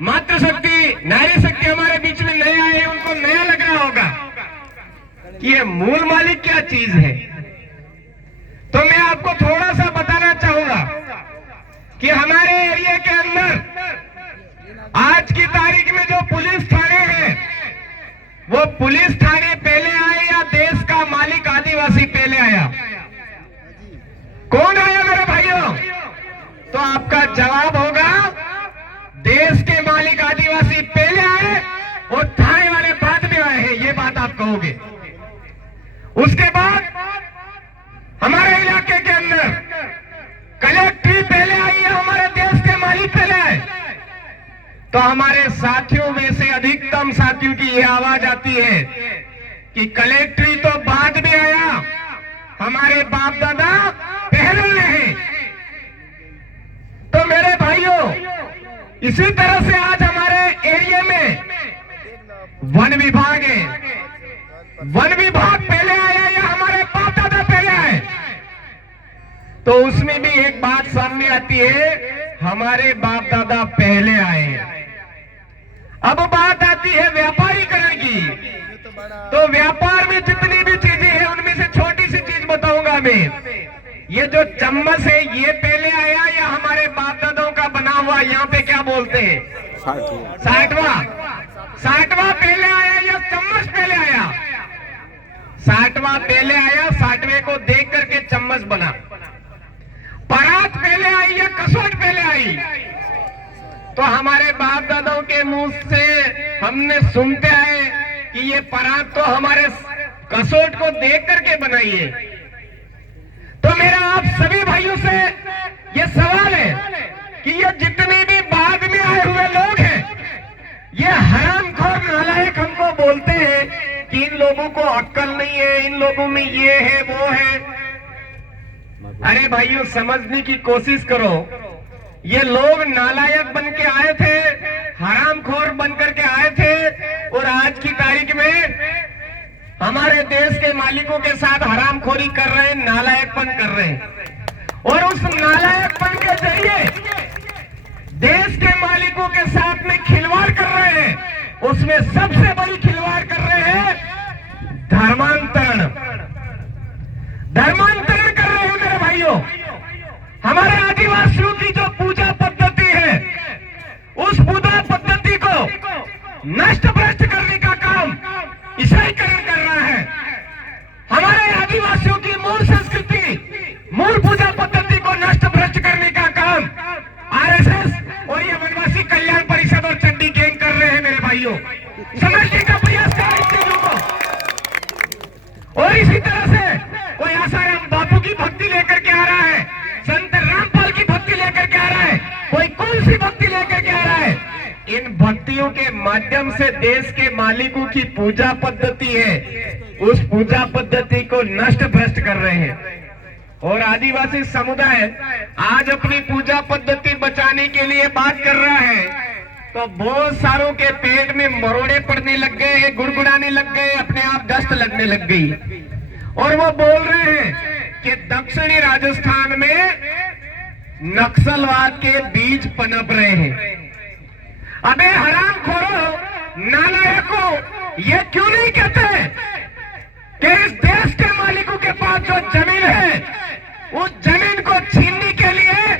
मातृशक्ति, नारी शक्ति हमारे बीच में नए आए हैं, उनको नया लग रहा होगा कि ये मूल मालिक क्या चीज है। तो मैं आपको थोड़ा सा बताना चाहूंगा कि हमारे एरिया के अंदर आज की तारीख में जो पुलिस थाने हैं, वो पुलिस थाने पहले आए या देश का मालिक आदिवासी पहले आया? कौन आया मेरे भाइयों? तो आपका जवाब होगा देश के मालिक आदिवासी पहले आए और थाने वाले बाद में आए हैं, ये बात आप कहोगे। उसके बाद हमारे इलाके के अंदर कलेक्ट्री पहले आई है, हमारे देश के मालिक पहले आए। तो हमारे साथियों में से अधिकतम साथियों की यह आवाज आती है कि कलेक्ट्री तो बाद में आया, हमारे बाप दादा पहले रहे। तो मेरे भाइयों, इसी तरह से आज हमारे एरिया में वन विभाग है, वन विभाग पहले आया या हमारे बाप दादा पहले आए? तो उसमें भी एक बात सामने आती है, हमारे बाप दादा पहले आए हैं। अब बात आती है व्यापारीकरण की। तो व्यापार में जितनी भी चीजें हैं उनमें से छोटी सी चीज बताऊंगा मैं। ये जो चम्मच है ये पहले आया या हमारे बाप दादाओं का बना हुआ, यहाँ पे क्या बोलते हैं, साठवां पहले आया या चम्मच पहले आया? साठवां पहले आया, साठवें को देख करके चम्मच बना। परात पहले आई या कसौट पहले आई? तो हमारे बाप दादाओं के मुंह से हमने सुनते आए कि ये परात तो हमारे कसौट को देख करके बनाई है। तो मेरा आप सभी भाइयों से ये सवाल है कि ये जितने भी बाद में आए हुए लोग हैं, ये हरामखोर नालायक हमको बोलते हैं कि इन लोगों को अक्ल नहीं है, इन लोगों में ये है वो है। अरे भाइयों, समझने की कोशिश करो, ये लोग नालायक बन के आए थे, हरामखोर बन करके आए थे, और आज की तारीख में हमारे देश के मालिकों के साथ हरामखोरी कर रहे हैं, नालायकपन कर रहे हैं। और उस नालायकपन के जरिए देश के मालिकों के साथ में खिलवाड़ कर रहे हैं। उसमें सबसे बड़ी खिलवाड़ कर रहे हैं धर्मांतरण। धर्मांतरण कर रहे हैं मेरे भाइयों। हमारे आदिवासियों की जो पूजा पद्धति है, उस पूजा पद्धति को नष्ट भ्रष्ट करने का काम ईसाईकरण कर रहा है। हमारे आदिवासियों की मूल संस्कृति, मूल पूजा पद्धति को नष्ट भ्रष्ट करने का काम आरएसएस और ये वनवासी कल्याण परिषद और चंडी गैंग कर रहे हैं मेरे भाइयों। समझने का प्रयास कर रहे हैं चीजों को। और इसी तरह से कोई आसाराम बापू की भक्ति लेकर के आ रहा है, संत रामपाल की भक्ति लेकर के आ रहा है, कोई कौन सी भक्ति लेकर के आ रहा है। इन भक्तियों के माध्यम से देश के मालिकों की पूजा पद्धति है, उस पूजा पद्धति को नष्ट भ्रष्ट कर रहे हैं। और आदिवासी समुदाय आज अपनी पूजा पद्धति बचाने के लिए बात कर रहा है, तो बहुत सारों के पेट में मरोड़े पड़ने लग गए, गुड़गुड़ाने लग गए, अपने आप दस्त लगने लग गई। और वो बोल रहे हैं कि दक्षिणी राजस्थान में नक्सलवाद के बीज पनप रहे हैं। अबे हरामखोरों, नालायकों, ये क्यों नहीं कहते कि इस देश के मालिकों के पास जो जमीन है, उस जमीन को छीनने के लिए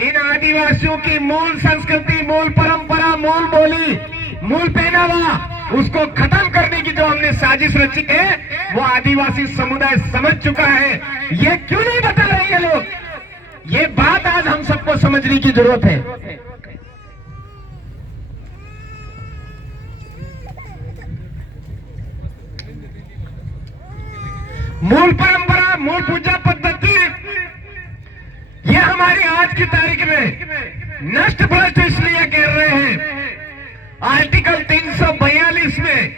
इन आदिवासियों की मूल संस्कृति, मूल परंपरा, मूल बोली, मूल पहनावा, उसको खत्म करने की जो हमने साजिश रची है, वो आदिवासी समुदाय समझ चुका है। ये क्यों नहीं बता रहे ये लोग? ये बात आज हम सबको समझने की जरूरत है। मूल परंपरा, मूल पूजा पद्धति, ये हमारी आज की तारीख में नष्ट भ्रष्ट इसलिए कर रहे हैं। आर्टिकल 342 में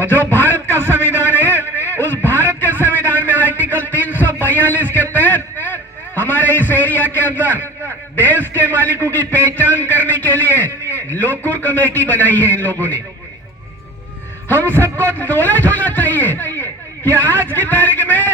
जो भारत का संविधान है, उस भारत के संविधान में आर्टिकल 342 के तहत हमारे इस एरिया के अंदर देश के मालिकों की पहचान करने के लिए लोकुर कमेटी बनाई है इन लोगों ने। हम सबको नॉलेज होना चाहिए कि आज की तारीख में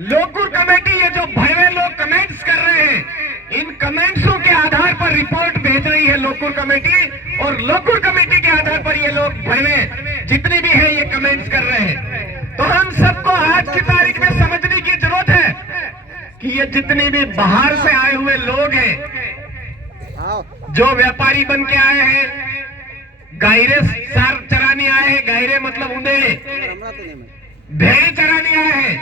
लोकुर कमेटी, ये जो भयवे लोग कमेंट्स कर रहे हैं, इन कमेंट्सों के आधार पर रिपोर्ट भेज रही है लोकुर कमेटी, और लोकल कमेटी के आधार पर ये लोग भरवे जितने भी हैं ये कमेंट्स कर रहे हैं। तो हम सबको आज की तारीख में समझने की जरूरत है कि ये जितने भी बाहर से आए हुए लोग हैं, जो व्यापारी बन के आए हैं, गायरे सार चराने आए हैं, गायरे मतलब उंदेड़े, भेड़ी चराने आए हैं,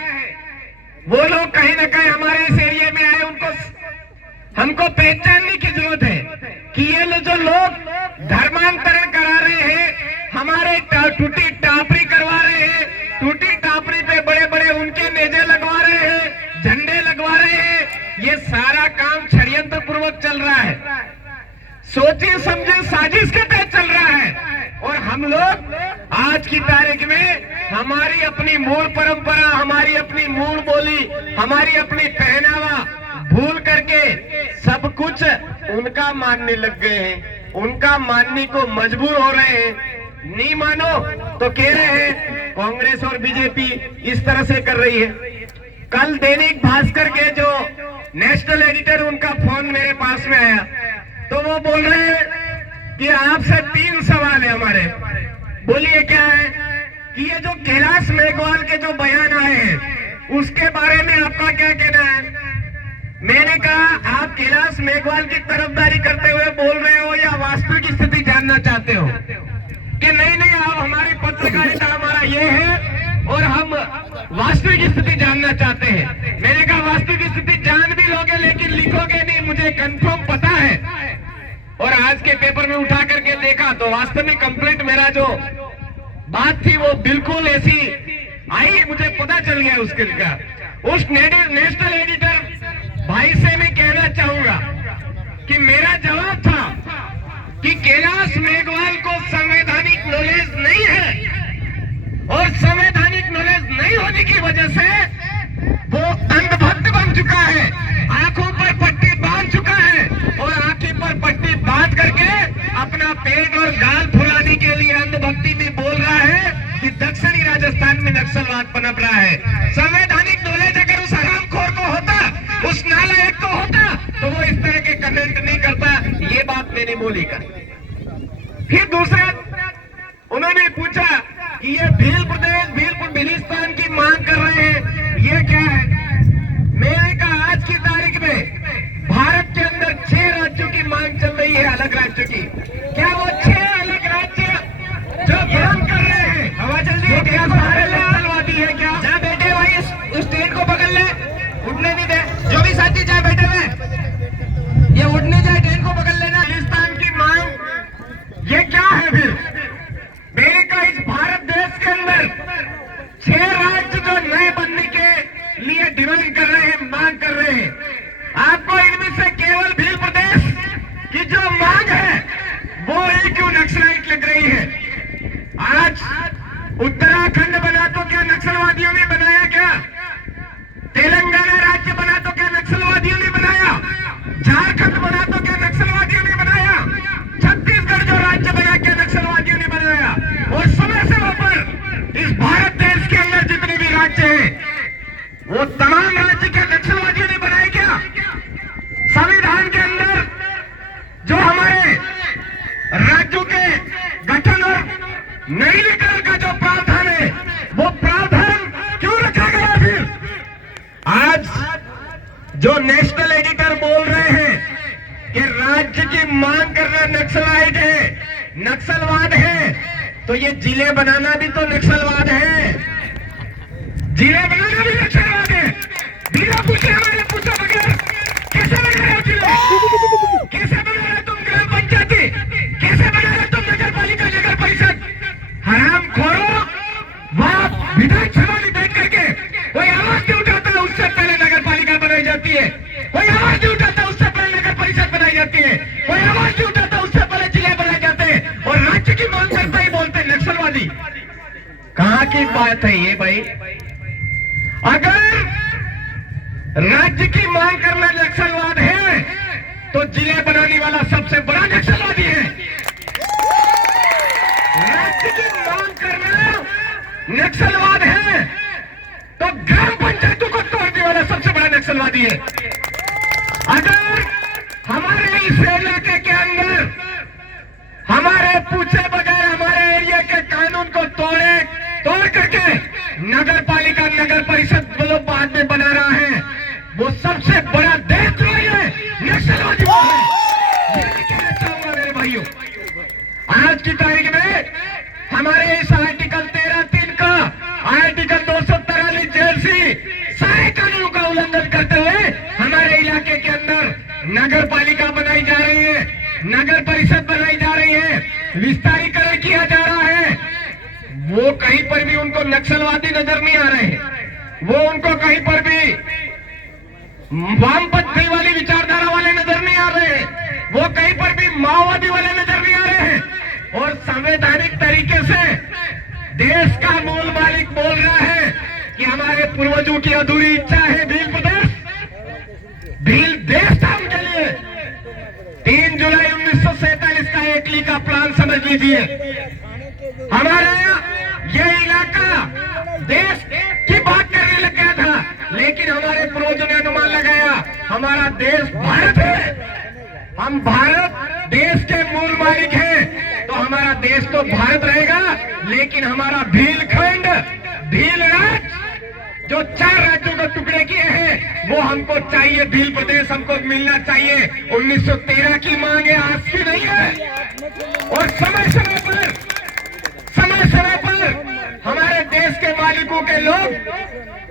वो लोग कहीं ना कहीं हमारे इस एरिया में आए, उनको हमको पहचानने की जरूरत है कि ये जो लोग धर्मांतरण करा रहे हैं, हमारे टूटी टापरी करवा रहे हैं, टूटी टापरी पे बड़े बड़े उनके नेजे लगवा रहे हैं, झंडे लगवा रहे हैं, ये सारा काम षड्यंत्र पूर्वक चल रहा है, सोचे समझे साजिश के तहत चल रहा है। और हम लोग आज की तारीख में हमारी अपनी मूल परंपरा, हमारी अपनी मूल बोली, हमारी अपनी पहनावा भूल करके सब कुछ उनका मानने लग गए हैं, उनका मानने को मजबूर हो रहे हैं। नहीं मानो तो कह रहे हैं कांग्रेस और बीजेपी इस तरह से कर रही है। कल दैनिक भास्कर के जो नेशनल एडिटर, उनका फोन मेरे पास में आया तो वो बोल रहे हैं कि आपसे 3 सवाल है हमारे। बोलिए क्या है? कि ये जो कैलाश मेघवाल के जो बयान आए हैं उसके बारे में आपका क्या कहना है? मैंने कहा आप कैलाश मेघवाल की तरफदारी करते हुए बोल रहे हो या वास्तविक स्थिति जानना चाहते हो? कि नहीं आप हमारी पत्रकारिता हमारा ये है और हम वास्तविक स्थिति जानना चाहते हैं। मैंने कहा वास्तविक स्थिति जान भी लोगे लेकिन लिखोगे नहीं, मुझे कंफर्म पता है। और आज के पेपर में उठा करके देखा तो वास्तव में कंप्लीट मेरा जो बात थी वो बिल्कुल ऐसी आई, मुझे पता चल गया उसके का। उस नेशनल एडिटर भाई से मैं कहना चाहूंगा कि मेरा जवाब था कि कैलाश मेघवाल को संवैधानिक नॉलेज नहीं है और संवैधानिक नॉलेज नहीं होने की वजह से वो अंधभक्त बन चुका है, आंखों पर पट्टी बांध चुका है और आंखें पर पट्टी बांध करके अपना पेट और गाल फुलाने के लिए अंधभक्ति में बोल रहा है कि दक्षिणी राजस्थान में नक्सलवाद पनप रहा है। संवैधानिक नॉलेज अगर उस हरामखोर को होता, उस नालायक को होता तो वो इस तरह के कमेंट नहीं करता। ये बात मैंने बोली कर। फिर दूसरा उन्होंने पूछा कि ये भील प्रदेश, भीलिस्तान की मांग कर रहे हैं, ये क्या है? मैंने कहा आज की तारीख में भारत के अंदर 6 राज्यों की मांग चल रही है, अलग राज्यों की। क्या वो 6 अलग राज्य जो मांग कर रहे हैं हवा जल्दी क्या सारे नक्सलवादी है? क्या जहाँ बैठे भाई उस ट्रेन को पकड़ ले, उड़ने नहीं दे। जो भी साथी जहाँ बैठे हुए ये उड़ने जाए, ट्रेन को पकड़ लेना। भीलिस्तान की मांग ये क्या है? फिर मेरे का इस भारत देश के अंदर 6 राज्य जो नए बनने के लिए डिमांड कर रहे हैं, मांग कर रहे हैं। आपको इनमें से केवल भील प्रदेश की जो मांग है वो ही क्यों नक्सलाइट लग रही है? आज उत्तराखंड बना तो क्या नक्सलवादियों ने बनाया? क्या तेलंगाना राज्य बना तो क्या नक्सलवादियों ने बनाया? झारखंड बना तो क्या नक्सलवादियों ने बनाया? छत्तीसगढ़ जो राज्य बना क्या नक्सलवादियों ने बनाया? और समय समय पर इस भारत देश के अंदर जितने भी राज्य हैं वो तमाम राज्य के नक्सलवादियों ने बनाए क्या? संविधान के अंदर जो हमारे राज्यों के गठन और नवीनीकरण का जो प्रावधान है वो प्रावधान क्यों रखा गया? फिर आज जो नेशनल एडिटर बोल रहे हैं कि राज्य की मांग करना नक्सलाइट है, नक्सलवाद है, तो ये जिले बनाना भी तो नक्सलवाद है। जिले बनाना भी नक्सलवाद है। बिना पूछे हमारे पूछो बगैर कैसे बना रहे हो जिले? कैसे बना रहे तुम ग्राम पंचायती? कैसे बना रहे तुम नगर पालिका, नगर परिषद? हराम खोरो, वहां विधानसभा में बैठ करके कोई आवाज नहीं उठाता, उससे पहले नगर पालिका बनाई जाती है। कोई आवाज नहीं उठाता, उससे पहले नगर परिषद बनाई जाती है। कोई आवाज नहीं उठाता, उससे पहले जिले बनाए जाते हैं। और राज्य की मांग करता ही बोलते नक्सलवादी। कहां की बात है ये भाई? अगर राज्य की मांग करना नक्सलवाद है तो जिले बनाने वाला सबसे बड़ा नक्सलवादी है। राज्य की मांग करना नक्सलवाद है तो ग्राम पंचायतों को तोड़ने वाला सबसे बड़ा नक्सलवादी है। अगर हमारे इस इलाके के अंदर हमारे तोड़ करके नगर पालिका नगर परिषद वो लोग बाद में बना रहा है, वो सबसे बड़ा देशद्रोही है, नक्सलवादी है। ये मैं कहना चाहूंगा मेरे भाइयों। आज की तारीख में हमारे इस आर्टिकल 13(3) का, आर्टिकल 243 जैसी सारे कानूनों का उल्लंघन करते हुए हमारे इलाके के अंदर नगर पालिका बनाई जा रही है, नगर परिषद बनाई जा रही है, विस्तारीकरण किया जा रहा है। वो कहीं पर भी उनको नक्सलवादी नजर नहीं आ रहे हैं, वो उनको कहीं पर भी वामपंथी वाली विचारधारा वाले नजर नहीं आ रहे हैं, वो कहीं पर भी माओवादी वाले नजर नहीं आ रहे हैं। और संवैधानिक तरीके से देश का मूल मालिक बोल रहा है कि हमारे पूर्वजों की अधूरी इच्छा है भील प्रदेश, भील देश था उनके लिए। 3 जुलाई 1947 का इटली का प्लान समझ लीजिए। हमारा ये इलाका देश की बात करने लग गया था, लेकिन हमारे पूर्वजों ने अनुमान लगाया हमारा देश भारत है, हम भारत देश के मूल मालिक हैं, तो हमारा देश तो भारत रहेगा, लेकिन हमारा भीलखंड, भील राज्य जो 4 राज्यों को टुकड़े किए हैं वो हमको चाहिए, भील प्रदेश हमको मिलना चाहिए। 1913 की मांग है, आज की नहीं है। और समय समय पर हमारे देश के मालिकों के लोग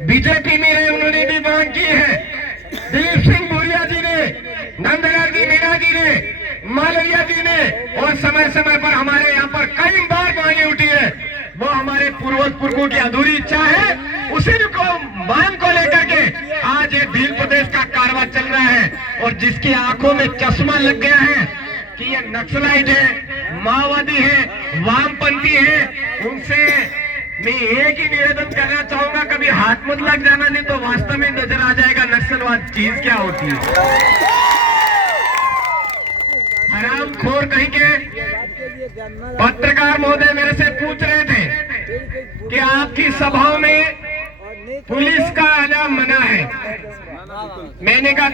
बीजेपी में रहे, उन्होंने भी मांग की है। दिलीप सिंह भूरिया जी ने, नंदलाल जी मीणा जी ने, मालविया जी ने, और समय समय पर हमारे यहाँ पर कई बार मांगे उठी है। वो हमारे पूर्वज पुरखों की अधूरी इच्छा है, उसी को मांग को लेकर के आज ये भील प्रदेश का कारवां चल रहा है। और जिसकी आंखों में चश्मा लग गया है कि ये नक्सलाइट है, माओवादी है, वामपंथी है, उनसे मैं एक ही निवेदन करना चाहूंगा, कभी हाथ मत लग जाना, नहीं तो वास्तव में नजर आ जाएगा नक्सलवाद चीज क्या होती है। हरामखोर कहीं के पत्रकार महोदय मेरे से पूछ रहे थे कि आपकी सभाओं में पुलिस का आना मना है। मैंने कहा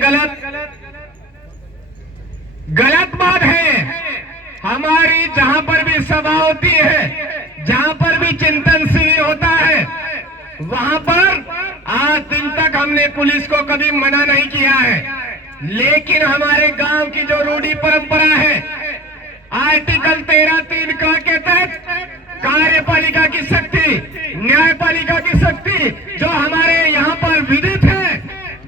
गलत बात है। हमारी जहां पर भी सभा होती है, जहां पर भी चिंतन शिविर होता है, वहां पर आज दिन तक हमने पुलिस को कभी मना नहीं किया है। लेकिन हमारे गांव की जो रूढ़ी परंपरा है, आर्टिकल 13(3) के तहत कार्यपालिका की शक्ति, न्यायपालिका की शक्ति जो हमारे यहाँ पर विदित है,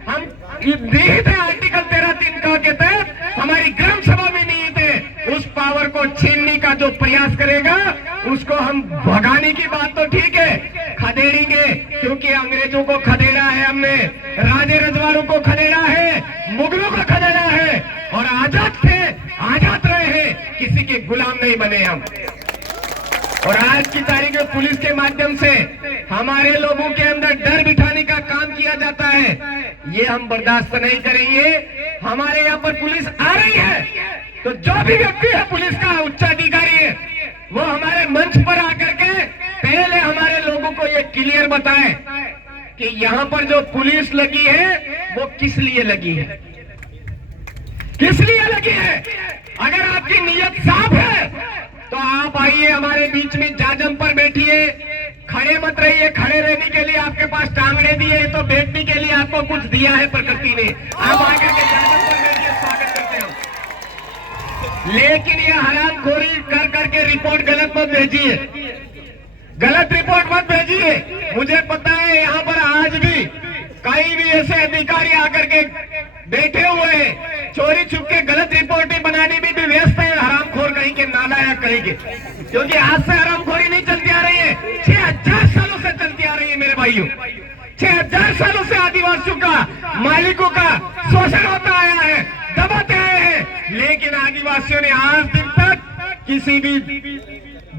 हम निहित है आर्टिकल 13(3) के तहत हमारी ग्राम सभा में निहित है। उस पावर को छीनने का जो प्रयास करेगा उसको हम भगाने की बात तो ठीक है, खदेड़ेंगे, क्योंकि अंग्रेजों को खदेड़ा है हमने, राजे रजवाड़ों को खदेड़ा है, मुगलों को खदेड़ा है, और आजाद थे, आजाद रहे हैं, किसी के गुलाम नहीं बने हम। और आज की तारीख में पुलिस के माध्यम से हमारे लोगों के अंदर डर बिठाने का काम किया जाता है, ये हम बर्दाश्त नहीं करेंगे। हमारे यहाँ पर पुलिस आ रही है, तो जो भी व्यक्ति है पुलिस का उच्चाधिकारी है, वो हमारे मंच पर आकर के पहले हमारे लोगों को ये क्लियर बताए कि यहाँ पर जो पुलिस लगी है वो किस लिए लगी है, किस लिए लगी है। अगर आपकी नीयत साफ है तो आप आइए हमारे बीच में, जाजम पर बैठिए, खड़े मत रहिए। खड़े रहने के लिए आपके पास टांगने दिए तो बैठने के लिए आपको कुछ दिया है प्रकृति ने, आप आकर के जाजम पर बैठिए, स्वागत करते हैं। लेकिन ये हरामखोरी कर करके रिपोर्ट गलत मत भेजिए, गलत रिपोर्ट मत भेजिए। मुझे पता है यहाँ पर आज भी कई भी ऐसे अधिकारी आकर के बैठे हुए हैं, चोरी छुप के गलत रिपोर्टें बनाने में भी व्यस्त है, हरामखोर कहीं के, नालायक कहीं के, क्योंकि आज से हरामखोरी नहीं चलती आ रही है, 6000 सालों से चलती आ रही है मेरे भाइयों। 6000 सालों से आदिवासियों का, मालिकों का शोषण होता आया है, दबाते आए हैं। लेकिन आदिवासियों ने आज दिन तक किसी भी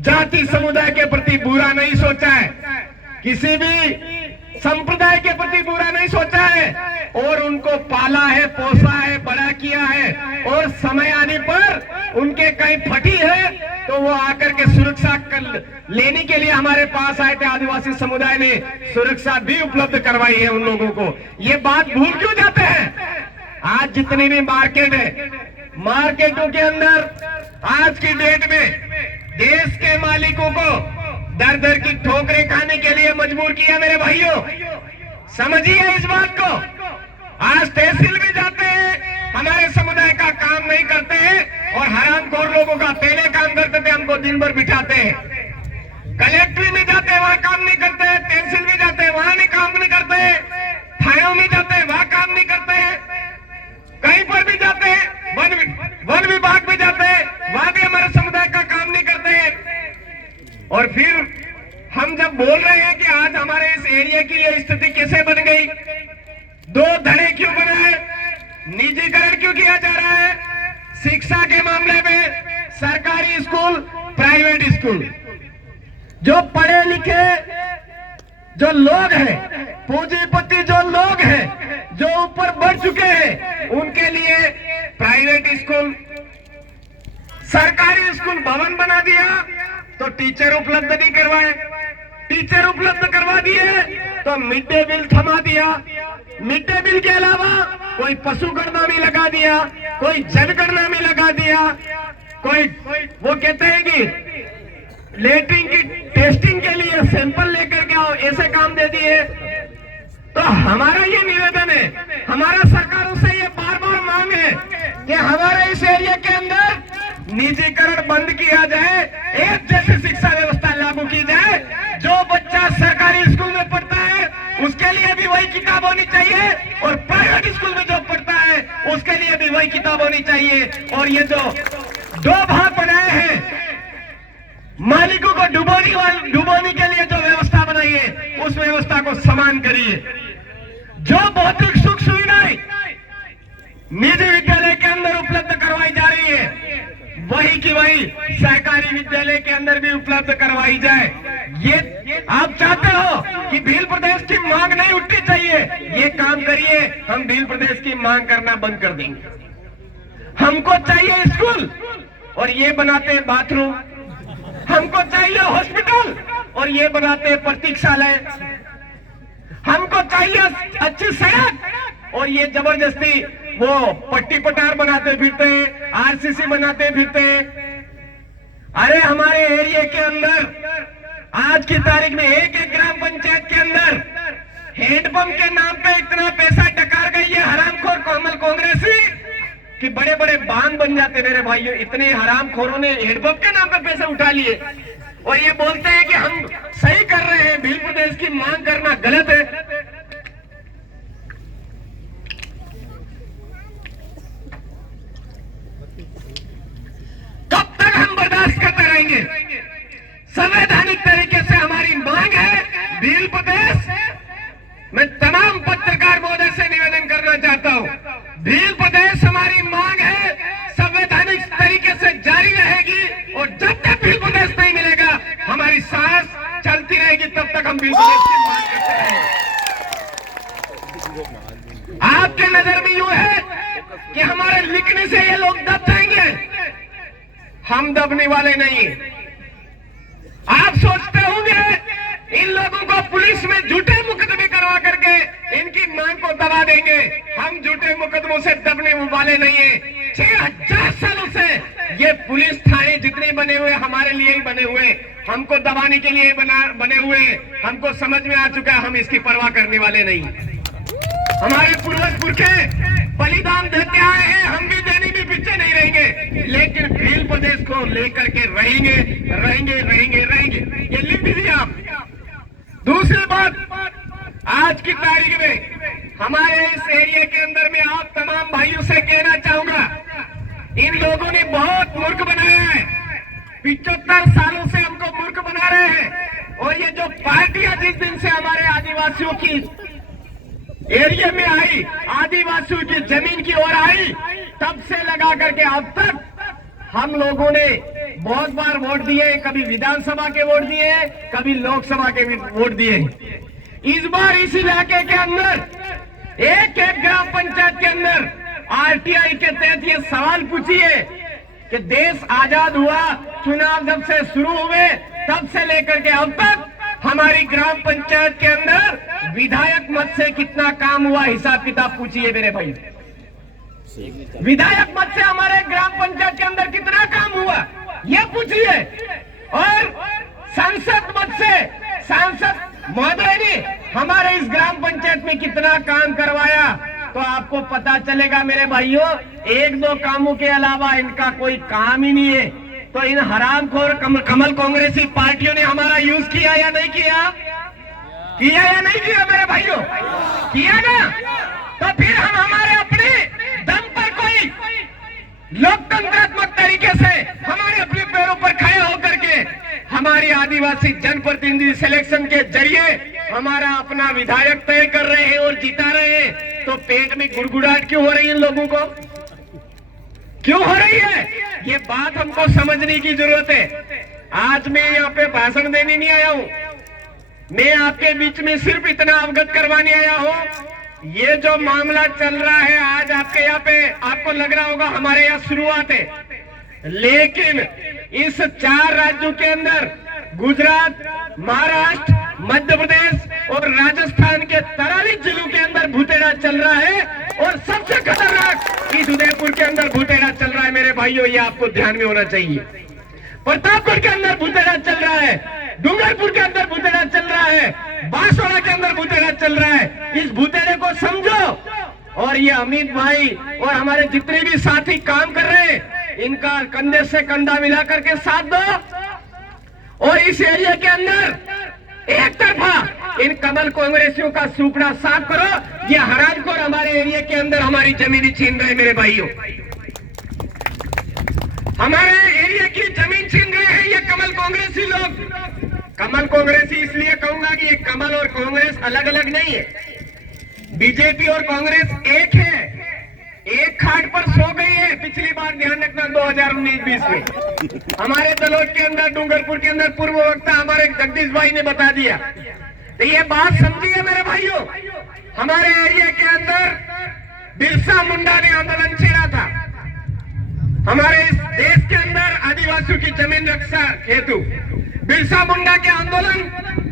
जाति समुदाय के प्रति बुरा नहीं सोचा है, किसी भी संप्रदाय के प्रति बुरा नहीं सोचा है, और उनको पाला है, पोसा है, बड़ा किया है। और समय आने पर उनके कहीं फटी है तो वो आकर के सुरक्षा लेने के लिए हमारे पास आए थे। आदिवासी समुदाय ने सुरक्षा भी उपलब्ध करवाई है उन लोगों को। ये बात भूल क्यों जाते हैं? आज जितनी भी मार्केट है, मार्केटों के अंदर आज की डेट में देश के मालिकों को दर दर की ठोकरें खाने के लिए मजबूर किया मेरे भाइयों। समझिए इस बात को। आज तहसील में जाते हैं, हमारे समुदाय का काम नहीं करते हैं और हरामखोर लोगों का पहले काम करते थे, हमको दिन भर बिठाते हैं। कलेक्ट्री में जाते हैं, वहां काम नहीं करते हैं। तहसील में जाते हैं, वहां नहीं काम नहीं करते हैं। थानों में जाते हैं, वहां काम नहीं करते हैं। कहीं पर भी जाते हैं, वन विभाग में जाते हैं, वहां भी हमारे समुदाय का काम नहीं करते हैं। और फिर हम जब बोल रहे हैं कि आज हमारे इस एरिया की ये स्थिति कैसे बन गई, दो धड़े क्यों बना है, निजीकरण क्यों किया जा रहा है, शिक्षा के मामले में सरकारी स्कूल, प्राइवेट स्कूल, जो पढ़े लिखे जो लोग हैं, पूंजीपति जो लोग हैं, जो ऊपर बढ़ चुके हैं, उनके लिए प्राइवेट स्कूल, सरकारी स्कूल भवन बना दिया तो टीचर उपलब्ध नहीं करवाए, टीचर उपलब्ध करवा दिए तो मिड डे मील थमा दिया, मिड डे मील के अलावा कोई पशु गणना में लगा दिया, कोई जनगणना में लगा दिया, कोई वो कहते हैं कि लेटरिन की टेस्टिंग के लिए सैंपल लेकर के आओ, ऐसे काम दे दिए। तो हमारा ये निवेदन है, हमारा सरकारों से ये बार बार मांग है कि हमारे इस एरिया के अंदर निजीकरण बंद किया जाए, एक जैसी शिक्षा व्यवस्था लागू की जाए। जो बच्चा सरकारी स्कूल में पढ़ता है उसके लिए भी वही किताब होनी चाहिए और प्राइवेट स्कूल में जो पढ़ता है उसके लिए भी वही किताब होनी चाहिए। और ये जो दो भाग बनाए हैं, मालिकों को डुबोने के लिए जो व्यवस्था बनाई है, उस व्यवस्था को समान करिए। जो भौतिक सुख सुविधाएं निजी विद्यालय के अंदर उपलब्ध करवाई जा रही है, वही की वही सरकारी विद्यालय के अंदर भी उपलब्ध करवाई जाए। ये आप चाहते हो कि भील प्रदेश की मांग नहीं उठनी चाहिए, ये काम करिए, हम भील प्रदेश की मांग करना बंद कर देंगे। हमको चाहिए स्कूल और ये बनाते हैं बाथरूम, हमको चाहिए हॉस्पिटल और ये बनाते हैं प्रतीक्षालय, हमको चाहिए अच्छी सड़क और ये जबरदस्ती वो पट्टी पटार बनाते फिरते हैं, आरसीसी बनाते फिरते हैं। अरे हमारे एरिया के अंदर आज की तारीख में एक ग्राम पंचायत के अंदर हैंडपंप के नाम पे इतना पैसा टकार गई है हरामखोर कोमल कांग्रेसी कि बड़े बड़े बांध बन जाते। मेरे भाइयों, इतने हरामखोरों ने हैंडपंप के नाम पे पैसे उठा लिए और ये बोलते हैं कि हम सही कर रहे हैं, भील प्रदेश की मांग करना गलत है। कब तक हम बर्दाश्त करते रहेंगे? संवैधानिक तरीके से हमारी मांग है भील प्रदेश। मैं तमाम पत्रकार महोदय से निवेदन करना चाहता हूं, भील प्रदेश हमारी मांग है, संवैधानिक तरीके से जारी रहेगी और जब तक भील प्रदेश नहीं मिलेगा, हमारी सांस चलती रहेगी, तब तक हम भील प्रदेश की मांग करते रहेंगे। आपके नजर में यूं है कि हमारे लिखने से ये लोग दब जाएंगे, हम दबने वाले नहीं। आप सोचते होंगे इन लोगों को पुलिस में झूठे मुकदमे करवा करके इनकी मांग को दबा देंगे, हम झूठे मुकदमों से दबने वाले नहीं है। 6000 सालों से ये पुलिस थाने जितने बने हुए हमारे लिए ही बने हुए, हमको दबाने के लिए बने हुए। हमको समझ में आ चुका है, हम इसकी परवाह करने वाले नहीं। हमारे पूर्वज पुरखे बलिदान देते आए हैं, हम भी देने में पीछे नहीं रहेंगे, लेकिन भील प्रदेश को लेकर के रहेंगे रहेंगे रहेंगे रहेंगे। ये लिख दीजिए आप। दूसरी बात, आज की तारीख में हमारे इस एरिया के अंदर में आप तमाम भाइयों से कहना चाहूंगा, इन लोगों ने बहुत मूर्ख बनाया है। 75 सालों से हमको मूर्ख बना रहे हैं और ये जो पार्टियां जिस दिन से हमारे आदिवासियों की एरिया में आई, आदिवासियों की जमीन की ओर आई, तब से लगा करके अब तक हम लोगों ने बहुत बार वोट दिए, कभी विधानसभा के वोट दिए, कभी लोकसभा के वोट दिए। इस बार इस इलाके के अंदर एक ग्राम पंचायत के अंदर आरटीआई के तहत ये सवाल पूछिए कि देश आजाद हुआ, चुनाव जब से शुरू हुए तब से लेकर के अब तक हमारी ग्राम पंचायत के अंदर विधायक मत से कितना काम हुआ, हिसाब किताब पूछिए मेरे भाई। विधायक मत से हमारे ग्राम पंचायत के अंदर कितना काम हुआ, ये पूछिए। और संसद मत महोदय ने हमारे इस ग्राम पंचायत में कितना काम करवाया तो आपको पता चलेगा मेरे भाइयों। एक दो कामों के अलावा इनका कोई काम ही नहीं है। तो इन हरामखोर कमल कांग्रेसी पार्टियों ने हमारा यूज किया या नहीं किया? किया या नहीं किया मेरे भाइयों? किया ना। तो फिर हम हमारे अपने दम पर कोई लोकतंत्रात्मक तरीके से हमारे अपने पैरों पर खड़े होकर के हमारी आदिवासी जनप्रतिनिधि सिलेक्शन के जरिए हमारा अपना विधायक तय कर रहे हैं और जिता रहे हैं, तो पेट में गुड़गुड़ाहट क्यों हो रही है इन लोगों को? क्यों हो रही है? ये बात हमको समझने की जरूरत है। आज मैं यहाँ पे भाषण देने नहीं आया हूँ, मैं आपके बीच में सिर्फ इतना अवगत करवाने आया हूँ। ये जो मामला चल रहा है आज आपके यहाँ पे, आपको लग रहा होगा हमारे यहाँ शुरुआत है, लेकिन इस 4 राज्यों के अंदर गुजरात, महाराष्ट्र, मध्य प्रदेश और राजस्थान के 43 जिलों के अंदर भूतेड़ा चल रहा है और सबसे खतरनाक इस उदयपुर के अंदर भूतेड़ा चल रहा है मेरे भाइयों। ये आपको ध्यान में होना चाहिए। प्रतापगढ़ के अंदर भूतेड़ा चल रहा है, डूंगरपुर के अंदर भूतेड़ा चल रहा है, बांसवाड़ा के अंदर भूतेड़ा चल रहा है। इस भूतेड़े को समझो और ये अमित भाई और हमारे जितने भी साथी काम कर रहे हैं इनका कंधे से कंधा मिलाकर के साथ दो और इस एरिया के अंदर एक तरफा इन कमल कांग्रेसियों का सूपड़ा साफ करो। ये हरामखोर हमारे एरिया के अंदर हमारी जमीन छीन रहे मेरे भाइयों, हमारे एरिया की जमीन छीन रहे हैं ये कमल कांग्रेसी लोग। कमल कांग्रेसी इसलिए कहूंगा कि ये कमल और कांग्रेस अलग अलग नहीं है। बीजेपी और कांग्रेस एक है, एक खाट पर सो गई है। पिछली बार ध्यान रखना 2019-20 में हमारे तलोद के अंदर, डूंगरपुर के अंदर पूर्व वक्ता हमारे जगदीश भाई ने बता दिया। तो ये बात समझिए मेरे भाइयों, हमारे एरिया के अंदर बिरसा मुंडा ने आंदोलन छेड़ा था। हमारे इस देश के अंदर आदिवासियों की जमीन रक्षा हेतु बिरसा मुंडा के आंदोलन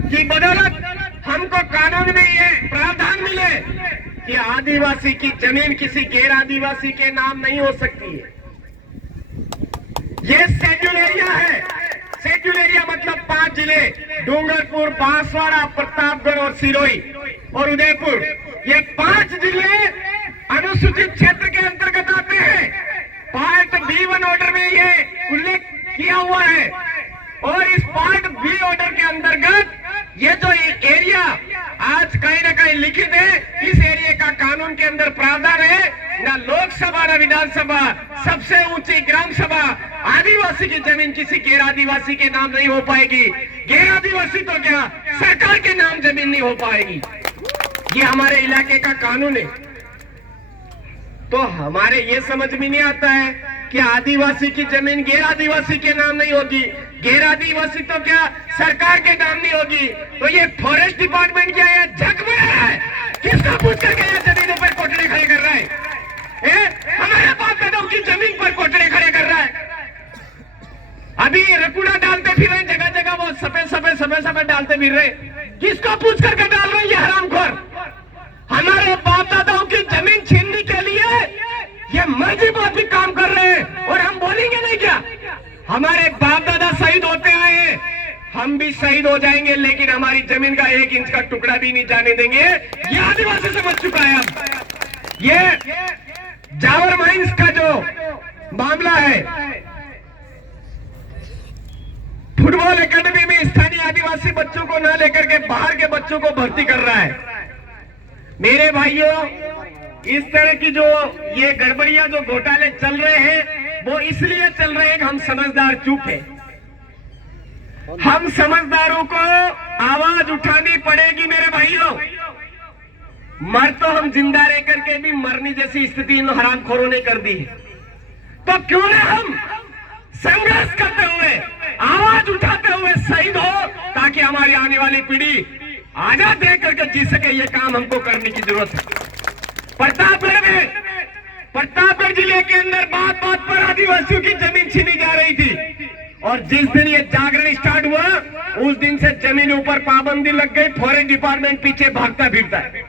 की बदौलत हमको कानून में ये प्रावधान मिले कि आदिवासी की जमीन किसी गैर आदिवासी के नाम नहीं हो सकती है। ये शेड्यूल एरिया है। शेड्यूल एरिया मतलब 5 जिले, डूंगरपुर, बांसवाड़ा, प्रतापगढ़ और सिरोही और उदयपुर, ये 5 जिले अनुसूचित क्षेत्र के अंतर्गत आते हैं। पार्ट B1 ऑर्डर में ये उल्लेख किया हुआ है और इस पार्ट B ऑर्डर के अंतर्गत ये जो एरिया आज कहीं ना कहीं लिखित है, इस एरिया का कानून के अंदर प्रावधान है, न लोकसभा न विधानसभा, सबसे ऊंची ग्राम सभा, आदिवासी की जमीन किसी गैर आदिवासी के नाम नहीं हो पाएगी। गैर आदिवासी तो क्या, सरकार के नाम जमीन नहीं हो पाएगी। ये हमारे इलाके का कानून है। तो हमारे ये समझ में नहीं आता है कि आदिवासी की जमीन गैर आदिवासी के नाम नहीं होगी, गैर आदिवासी तो क्या सरकार के नाम नहीं होगी। तो ये फॉरेस्ट डिपार्टमेंट क्या है, झक में रहा है, किसको पूछ करके ये जमीनों पर कोटड़े खड़े कर रहा है? हमारे बाप दादाओं की जमीन पर कोटड़े खड़े कर रहा है। अभी रकुड़ा डालते फिर रहे, जगह जगह वो सफेद डालते फिर रहे, किसको पूछ करके डाल रहे हैं ये हरामखोर? हमारे बाप दादाओं की जमीन छीनने के लिए ये मर्जी बात भी काम कर रहे हैं और हम बोलेंगे नहीं क्या? हमारे बाप दादा शहीद होते आए हैं, हम भी शहीद हो जाएंगे, लेकिन हमारी जमीन का 1 इंच का टुकड़ा भी नहीं जाने देंगे। ये आदिवासी समझ चुका है। अब ये जावर माइंस का जो मामला है, फुटबॉल एकेडमी में स्थानीय आदिवासी बच्चों को न लेकर के बाहर के बच्चों को भर्ती कर रहा है। मेरे भाइयों, इस तरह की जो ये गड़बड़ियां, जो घोटाले चल रहे हैं, वो इसलिए चल रहे हैं कि हम समझदार चुप हैं। हम समझदारों को आवाज उठानी पड़ेगी मेरे भाइयों। मर तो हम जिंदा रह करके भी मरने जैसी स्थिति इन हरामखोरों ने कर दी है। तो क्यों ना हम संघर्ष करते हुए, आवाज उठाते हुए शहीद हो, ताकि हमारी आने वाली पीढ़ी आजाद रह करके जी सके। ये काम हमको करने की जरूरत है। प्रतापगढ़ जिले के अंदर बात बात पर आदिवासियों की जमीन छीनी जा रही थी और जिस दिन ये जागरण स्टार्ट हुआ उस दिन से जमीनों पर पाबंदी लग गई। फॉरेस्ट डिपार्टमेंट पीछे भागता फिरता है।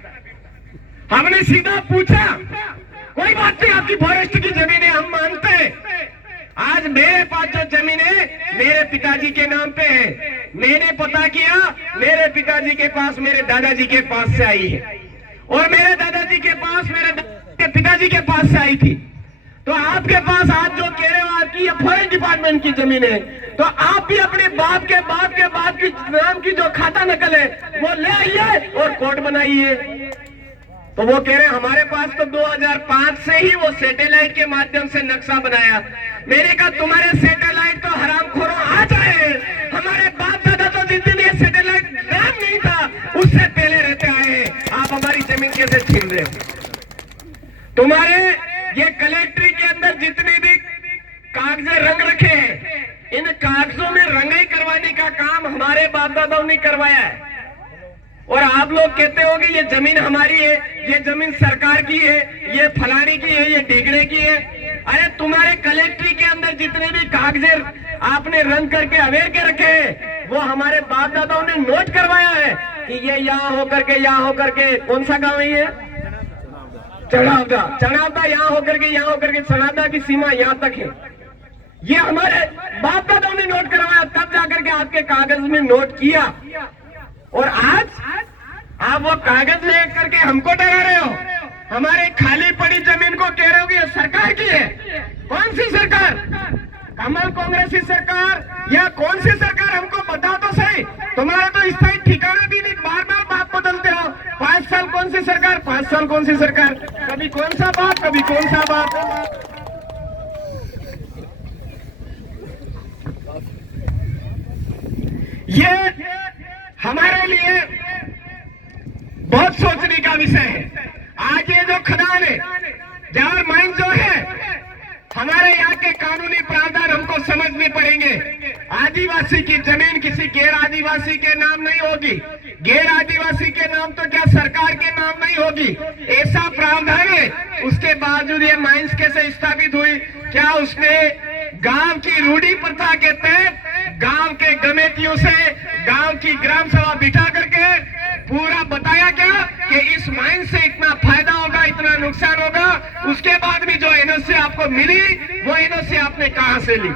हमने सीधा पूछा, कोई बात नहीं, आपकी फॉरेस्ट की जमीन है, हम मानते हैं। आज मेरे पास जो जमीन है मेरे पिताजी के नाम पे है, मैंने पता किया, मेरे पिताजी के पास मेरे दादाजी के पास से आई है और मेरे दादाजी के पास मेरे पिताजी के पास से आई थी। तो आपके पास आज जो कह रहे हो आपकी ये फॉरेस्ट डिपार्टमेंट की जमीन है, तो आप भी अपने बाप के बाप की नाम की जो खाता नकल है वो ले आइए और कोर्ट बनाइए। तो वो कह रहे हैं हमारे पास तो 2005 से ही वो सैटेलाइट के माध्यम से नक्शा बनाया। मैंने कहा तुम्हारे सैटेलाइट तो हरामखोरों आ जाए, हमारे बाप दादा तो जिस दिन ये सैटेलाइट नाम नहीं था उससे पहले रहते आए हैं, आप हमारी जमीन कैसे छीन रहे हो? तुम्हारे ये कलेक्ट्री के अंदर जितने भी कागजे रंग रखे हैं, इन कागजों में रंगाई करवाने का काम हमारे बाप दादाओं ने करवाया है। और आप लोग कहते हो कि ये जमीन हमारी है, ये जमीन सरकार की है, ये फलानी की है, ये ढीगड़े की है। अरे तुम्हारे कलेक्ट्री के अंदर जितने भी कागजे आपने रंग करके अवेयर के रखे हैं वो हमारे बाप दादाओं ने नोट करवाया है कि ये यहाँ होकर के कौन सा गांव है ये? चढ़ावदा यहाँ होकर के चढ़ावदा की सीमा यहाँ तक है। ये हमारे बाप दादाओं ने नोट करवाया, तब जाकर के आपके कागज में नोट किया। और आज आप वो कागज लेकर के हमको डरा रहे हो, हमारे खाली पड़ी जमीन को कह रहे हो कि ये सरकार की है। कौन सी सरकार? कमल कांग्रेसी सरकार या कौन सी सरकार? हमको बता तो सही। तुम्हारा तो स्थायी ठिकाना भी नहीं, बार बार बात बदलते हो। 5 साल कौन सी सरकार, 5 साल कौन सी सरकार, कभी कौन सा बात, कभी कौन सा बात। ये हमारे लिए बहुत सोचने का विषय है। आज ये जो खदान है, जावर माइन जो है, हमारे यहाँ के कानूनी प्रावधान हमको समझने पड़ेंगे। आदिवासी की जमीन किसी गैर आदिवासी के नाम नहीं होगी, गैर आदिवासी के नाम तो क्या सरकार के नाम नहीं होगी, ऐसा प्रावधान है। उसके बावजूद ये माइंस कैसे स्थापित हुई? क्या उसने गांव की रूढ़ी प्रथा के तहत गांव के कमेटियों से गांव की ग्राम सभा बिठा करके पूरा बताया क्या कि इस माइन से इतना फायदा होगा, इतना नुकसान होगा। उसके बाद भी जो एनओसी आपको मिली वो एनओसी आपने कहां से ली?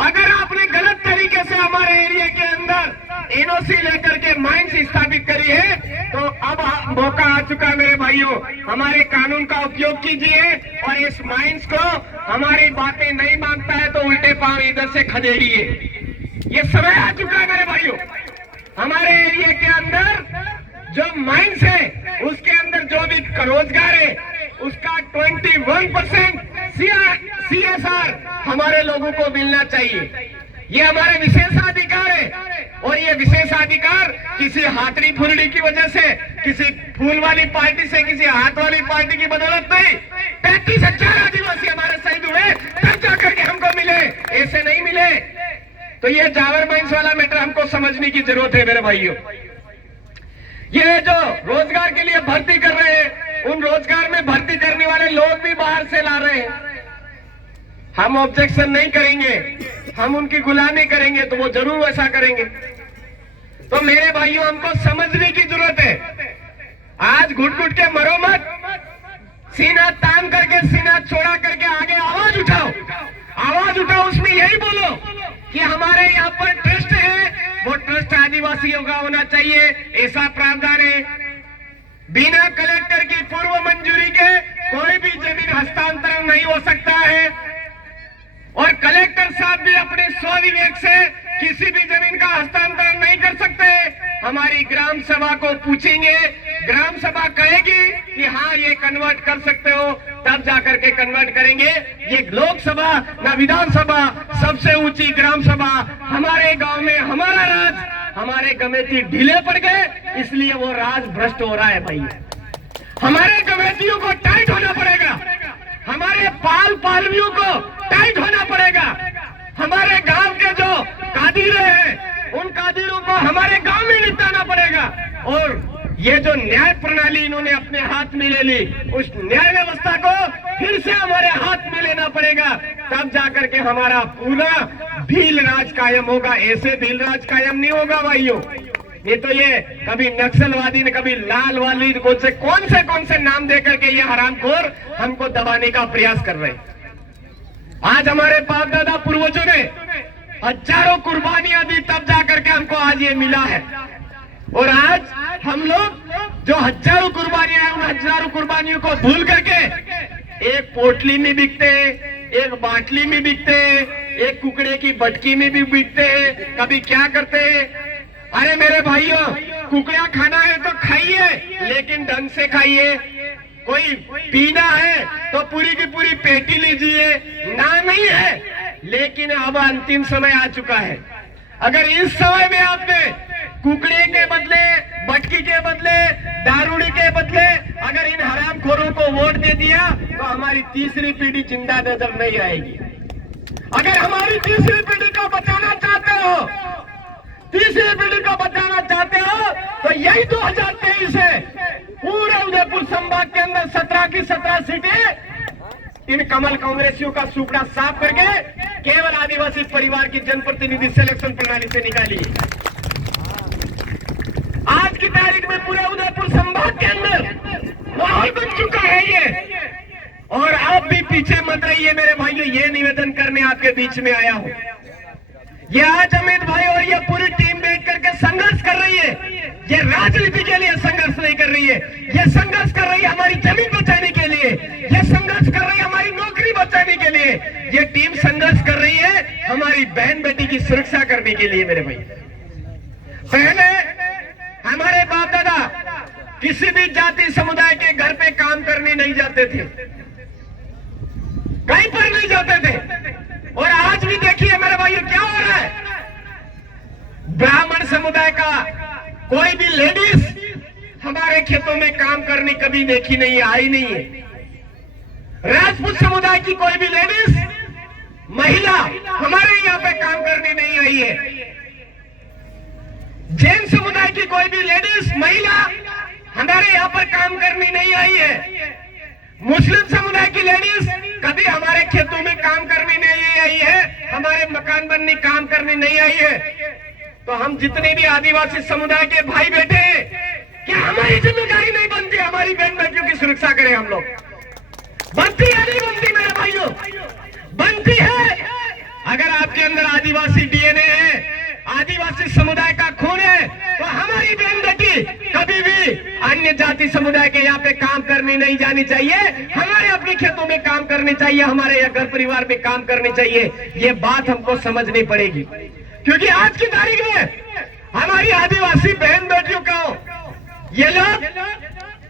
अगर आपने गलत तरीके से हमारे एरिया के अंदर एनओसी लेकर के माइंस स्थापित करी है, तो अब मौका आ चुका मेरे भाइयों, हमारे कानून का उपयोग कीजिए और इस माइंस को हमारी बातें नहीं मानता है तो उल्टे पांव इधर से खदेड़िए। ये समय आ चुका है मेरे भाइयों। हमारे एरिया के अंदर जो माइंस है उसके अंदर जो भी रोजगार है उसका 21% CSR हमारे लोगों को मिलना चाहिए। ये हमारे विशेषाधिकार है और ये विशेषाधिकार किसी हाथड़ी फुलड़ी की वजह से, किसी फूल वाली पार्टी से, किसी हाथ वाली पार्टी की बदौलत नहीं। 35,000 आदिवासी हमारे शहीद हुए तब जाकर के हमको मिले, ऐसे नहीं मिले। तो ये जावर माइंस वाला मैटर हमको समझने की जरूरत है मेरे भाइयों। ये जो रोजगार के लिए भर्ती कर रहे हैं, उन रोजगार में भर्ती करने वाले लोग भी बाहर से ला रहे हैं। हम ऑब्जेक्शन नहीं करेंगे, हम उनकी गुलामी करेंगे तो वो जरूर वैसा करेंगे। तो मेरे भाइयों हमको समझने की जरूरत है। आज घुट घुट के मरो मत, सीना तान करके, सीना छोड़ा करके आगे आवाज उठाओ, आवाज उठाओ। उसमें यही बोलो कि हमारे यहाँ पर ट्रस्ट है, वो ट्रस्ट आदिवासियों का होना चाहिए, ऐसा प्रावधान है। बिना कलेक्टर की पूर्व मंजूरी के कोई भी जमीन हस्तांतरण नहीं हो सकता है और कलेक्टर साहब भी अपने स्वविवेक से किसी भी जमीन का हस्तांतरण नहीं कर सकते। हमारी ग्राम सभा को पूछेंगे, ग्राम सभा कहेगी कि हाँ ये कन्वर्ट कर सकते हो, तब जाकर के कन्वर्ट करेंगे। ये लोकसभा ना विधानसभा, सबसे ऊंची ग्राम सभा हमारे गांव में, हमारा राज, हमारे कमेटी ढीले पड़ गए, इसलिए वो राज भ्रष्ट हो रहा है। भाई हमारे कमेटियों को टाइट होना पड़ेगा, हमारे पालवियों को टाइट होना पड़ेगा। हमारे गांव के जो कादिरे हैं उन कादिरों को हमारे गांव में निपटाना पड़ेगा। और ये जो न्याय प्रणाली इन्होंने अपने हाथ में ले ली, उस न्याय व्यवस्था को फिर से हमारे हाथ में लेना पड़ेगा, तब जाकर के हमारा पूरा भील राज कायम होगा। ऐसे भील राज कायम नहीं होगा भाइयों। ये तो ये कभी नक्सलवादी ने, कभी लाल वाली, कौन से नाम देकर के ये हरामखोर हमको दबाने का प्रयास कर रहे हैं। आज हमारे बाप दादा पूर्वजों ने हजारों कुर्बानियां दी, तब जाकर के ये मिला है। और आज हम लोग जो हजारों कुर्बानियां हैं, उन हजारों कुर्बानियों को भूल करके एक पोटली में बिकते हैं, एक बाटली में बिकते हैं, एक कुकड़े की बटकी में भी बिकते हैं। कभी क्या करते हैं, अरे मेरे भाइयों, कुकड़ा खाना है तो खाइए, लेकिन ढंग से खाइए। कोई पीना है तो पूरी की पूरी पेटी लीजिए, ना नहीं है। लेकिन अब अंतिम समय आ चुका है। अगर इस समय में आपने कुकड़े के बदले, बटकी के बदले, दारूड़ी के बदले अगर इन हरामखोरों को वोट दे दिया तो हमारी तीसरी पीढ़ी जिंदा नजर नहीं आएगी। अगर हमारी तीसरी पीढ़ी को बचाना चाहते हो, तीसरी पीढ़ी को बचाना चाहते हो तो यही 2023 है। पूरे उदयपुर संभाग के अंदर 17 की 17 सीटें इन कमल कांग्रेसियों का सुपड़ा साफ करके केवल आदिवासी परिवार की जनप्रतिनिधि सिलेक्शन प्रणाली से निकाली। आज की तारीख में पूरे उदयपुर संभाग के अंदर माहौल बन चुका है ये। और आप भी पीछे मत रहिए मेरे भाइयों, ये निवेदन करने आपके बीच में आया हूं। ये आज अमित भाई और ये पूरी टीम बैठ करके संघर्ष कर रही है। ये राजनीति के लिए संघर्ष नहीं कर रही है, ये संघर्ष कर रही है हमारी जमीन बचाने के लिए, ये संघर्ष कर रही है हमारी नौकरी बचाने के लिए, ये टीम संघर्ष कर रही है हमारी बहन बेटी की सुरक्षा करने के लिए। मेरे भाई, पहले हमारे बाप दादा किसी भी जाति समुदाय के घर पे काम करने नहीं जाते थे, कहीं पर नहीं जाते थे। और आज भी देखिए मेरे भाइयों क्या हो रहा है। ब्राह्मण समुदाय का कोई भी लेडीज हमारे खेतों में काम करने कभी देखी नहीं है, आई नहीं है। राजपूत समुदाय की कोई भी लेडीज महिला हमारे यहाँ पे काम करने नहीं आई है। जैन समुदाय की कोई भी लेडीज महिला हमारे यहाँ पर काम करने नहीं आई है। मुस्लिम समुदाय की लेडीज कभी हमारे खेतों में काम करने नहीं आई है, हमारे मकान बनने काम करने नहीं आई है। तो हम जितने भी आदिवासी समुदाय के भाई बेटे हैं, क्या हमारी जिम्मेदारी नहीं बनती हमारी बहन बेटियों की सुरक्षा करें हम लोग? बनती है नहीं बनती मेरे भाइयों? बनती है। अगर आपके अंदर आदिवासी डीएनए है, आदिवासी समुदाय का खून है, तो हमारी बहन बेटी कभी भी अन्य जाति समुदाय के यहाँ पे काम करने नहीं जानी चाहिए। हमारे अपने खेतों में काम करनी चाहिए, हमारे यहाँ घर परिवार में काम करनी चाहिए। ये बात हमको समझनी पड़ेगी, क्योंकि आज की तारीख में हमारी आदिवासी बहन बेटियों को ये लोग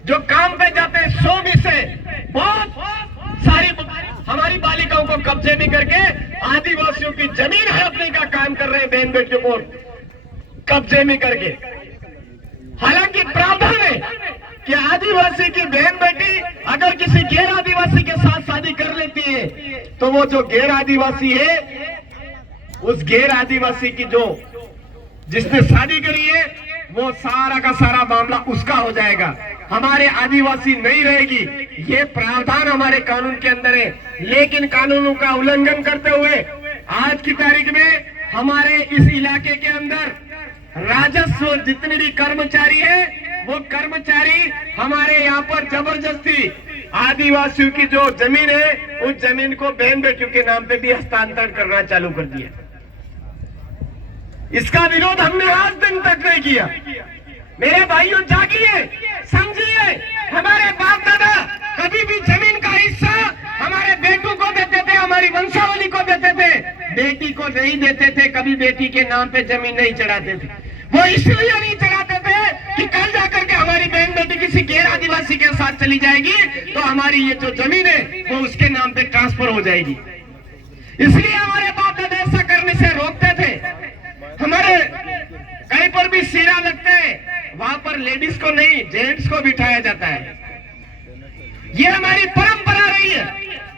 जो काम पे जाते हैं 100 में से बहुत सारी हमारी बालिकाओं को कब्जे में करके आदिवासियों की जमीन हड़पने का काम कर रहे हैं, बहन बेटियों को कब्जे में करके। हालांकि प्रावधान है कि आदिवासी की बहन बेटी अगर किसी गैर आदिवासी के साथ शादी कर लेती है तो वो जो गैर आदिवासी है, उस गैर आदिवासी की जो जिसने शादी करी है, वो सारा का सारा मामला उसका हो जाएगा, हमारे आदिवासी नहीं रहेगी। ये प्रावधान हमारे कानून के अंदर है। लेकिन कानूनों का उल्लंघन करते हुए आज की तारीख में हमारे इस इलाके के अंदर राजस्व जितने भी कर्मचारी है, वो कर्मचारी हमारे यहाँ पर जबरदस्ती आदिवासियों की जो जमीन है, उस जमीन को बहन बेटियों के नाम पे भी हस्तांतरण करना चालू कर दिया। इसका विरोध हमने आज दिन तक नहीं किया। मेरे भाइयों, जागिए, समझिए। हमारे बाप दादा कभी भी जमीन का हिस्सा हमारे बेटों को देते थे, हमारी वंशावली को देते थे, बेटी को नहीं देते थे। कभी बेटी के नाम पे जमीन नहीं चढ़ाते थे। वो इसलिए नहीं चढ़ाते थे कि कल जाकर के हमारी बहन बेटी किसी गैर आदिवासी के साथ चली जाएगी तो हमारी ये जो जमीन है वो उसके नाम पे ट्रांसफर हो जाएगी। इसलिए हमारे बाप दादा ऐसा करने से रोकते थे। हमारे कहीं पर भी सीरा लगते हैं, वहां पर लेडीज को नहीं, जेंट्स को बिठाया जाता है। ये हमारी परंपरा रही है।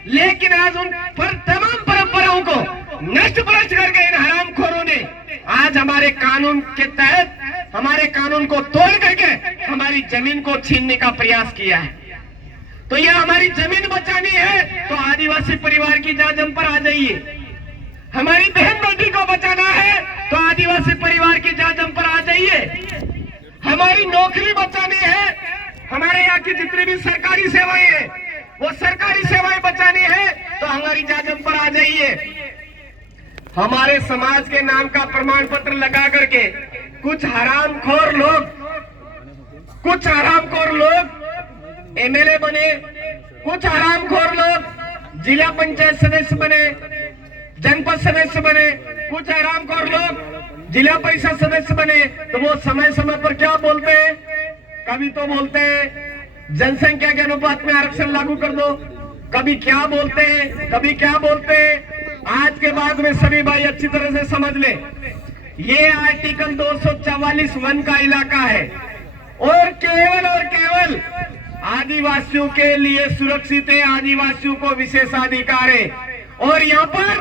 लेकिन आज उन पर तमाम परंपराओं को नष्ट भ्रष्ट करके इन हरामखोरों ने आज हमारे कानून के तहत हमारे कानून को तोड़ करके हमारी जमीन को छीनने का प्रयास किया है। तो यह हमारी जमीन बचानी है तो आदिवासी परिवार की जांच पर आ जाइए। हमारी बहन बेटी को बचाना है तो आदिवासी परिवार की जांच पर आ जाइए। हमारी नौकरी बचानी है, हमारे यहाँ की जितनी भी सरकारी सेवाएं हैं वो सरकारी सेवाएं बचानी है तो हमारी जांच पर आ जाइए। हमारे समाज के नाम का प्रमाण पत्र लगा करके कुछ हरामखोर लोग एमएलए बने, कुछ हरामखोर लोग जिला पंचायत सदस्य बने, जनपद सदस्य बने, कुछ हरामखोर लोग जिला परिषद सदस्य बने। तो वो समय समय पर क्या बोलते हैं? कभी तो बोलते हैं जनसंख्या के अनुपात में आरक्षण लागू कर दो, कभी क्या बोलते हैं, कभी क्या बोलते हैं। आज के बाद में सभी भाई अच्छी तरह से समझ ले, ये आर्टिकल 244 वन का इलाका है और केवल आदिवासियों के लिए सुरक्षित है, आदिवासियों को विशेषाधिकार है। और यहाँ पर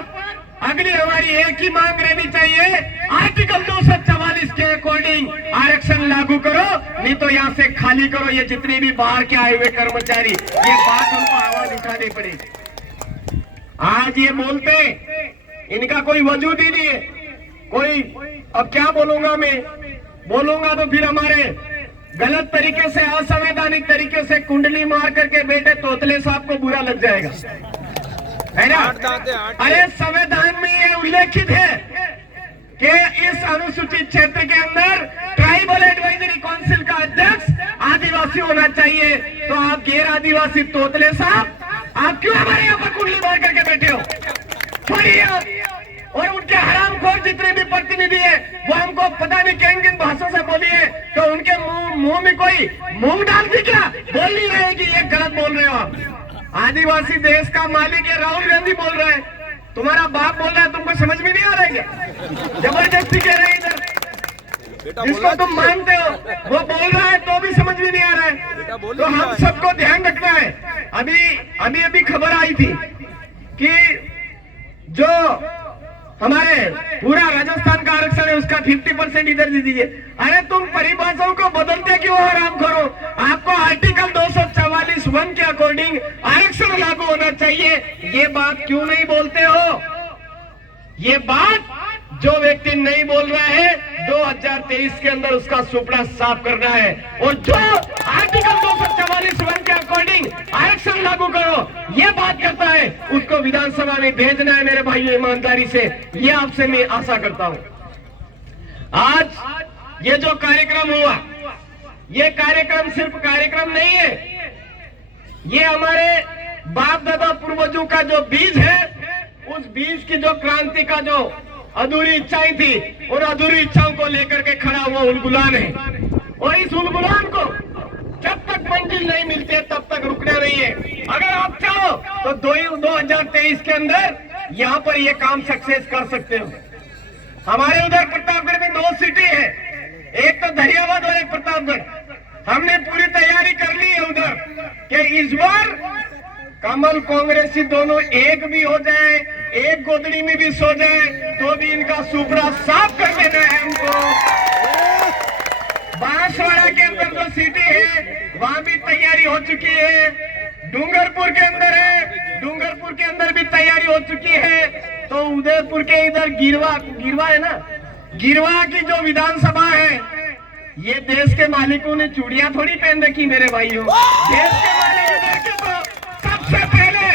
अगली हमारी एक ही मांग रहनी चाहिए, आर्टिकल 244 के अकॉर्डिंग आरक्षण लागू करो, नहीं तो यहाँ से खाली करो ये जितने भी बाहर के आए हुए कर्मचारी। ये बात हमको आवाज उठानी पड़ेगी। आज ये बोलते इनका कोई वजूद ही नहीं है, कोई अब क्या बोलूंगा मैं, बोलूंगा तो फिर हमारे गलत तरीके से, असंवैधानिक तरीके से कुंडली मार करके बेटे तोतले साहब को बुरा लग जाएगा, है ना। अरे संविधान में ये उल्लेखित है कि इस अनुसूचित क्षेत्र के अंदर ट्राइबल एडवाइजरी काउंसिल का अध्यक्ष आदिवासी होना चाहिए। तो आप गैर आदिवासी तोतले साहब, आप क्यों हमारे यहाँ पर कुंडली मार करके बैठे हो? छोड़िए। और उनके हरामखोर जितने भी प्रतिनिधि है वो हमको पता नहीं किन किन भाषा से बोली है, तो उनके मुंह में कोई मूंग डाल दी क्या? बोल नहीं रहे कि ये गलत बोल रहे हो आप। आदिवासी देश का मालिक है, राहुल गांधी बोल रहा है, तुम्हारा बाप बोल रहा है, तुमको समझ में नहीं आ रहा है क्या? जबरदस्ती कह रहे हैं इधर, जिसको तुम मानते हो वो बोल रहा है तो भी समझ में नहीं आ रहा है। तो हम सबको ध्यान रखना है। अभी खबर आई थी कि जो हमारे पूरा राजस्थान का आरक्षण है उसका 50% इधर दे दीजिए। अरे तुम परिभाषाओं को बदलते क्यों हो राम करो? आपको आर्टिकल 244 वन के अकॉर्डिंग आरक्षण लागू होना चाहिए, ये बात क्यों नहीं बोलते हो? ये बात जो व्यक्ति नहीं बोल रहा है 2023 के अंदर उसका सुपड़ा साफ करना है। और जो आर्टिकल 244 वन के अकॉर्डिंग आरक्षण लागू करो ये बात करता है उसको विधानसभा में भेजना है मेरे भाइयों, ईमानदारी से ये आपसे मैं आशा करता हूं। आज ये जो कार्यक्रम हुआ, ये कार्यक्रम सिर्फ कार्यक्रम नहीं है, ये हमारे बाप दादा पूर्वजों का जो बीज है, उस बीज की जो क्रांति का जो अधूरी इच्छाएं थी और अधूरी इच्छाओं को लेकर के खड़ा हुआ उलगुलान है। और इस उलगुलान को जब तक मंजिल नहीं मिलती तब तक रुकना नहीं है। अगर आप चाहो तो 2023 के अंदर यहाँ पर ये काम सक्सेस कर सकते हो। हमारे उधर प्रतापगढ़ में 2 सिटी है, एक तो दरियाबाद और एक प्रतापगढ़। हमने पूरी तैयारी कर ली है उधर कि इस बार कमल कांग्रेसी दोनों एक भी हो जाए, एक गोदड़ी में भी सो जाए तो भी इनका सुपड़ा साफ कर देना है हमको। बांसवाड़ा के अंदर जो सिटी है वहां भी तैयारी हो चुकी है, डूंगरपुर के अंदर है, डूंगरपुर के अंदर भी तैयारी हो चुकी है। तो उदयपुर के इधर गिरवा है ना, गिरवा की जो विधानसभा है, ये देश के मालिकों ने चूड़ियां थोड़ी पहन रखी मेरे भाइयों। देश के मालिक इधर के तो सबसे पहले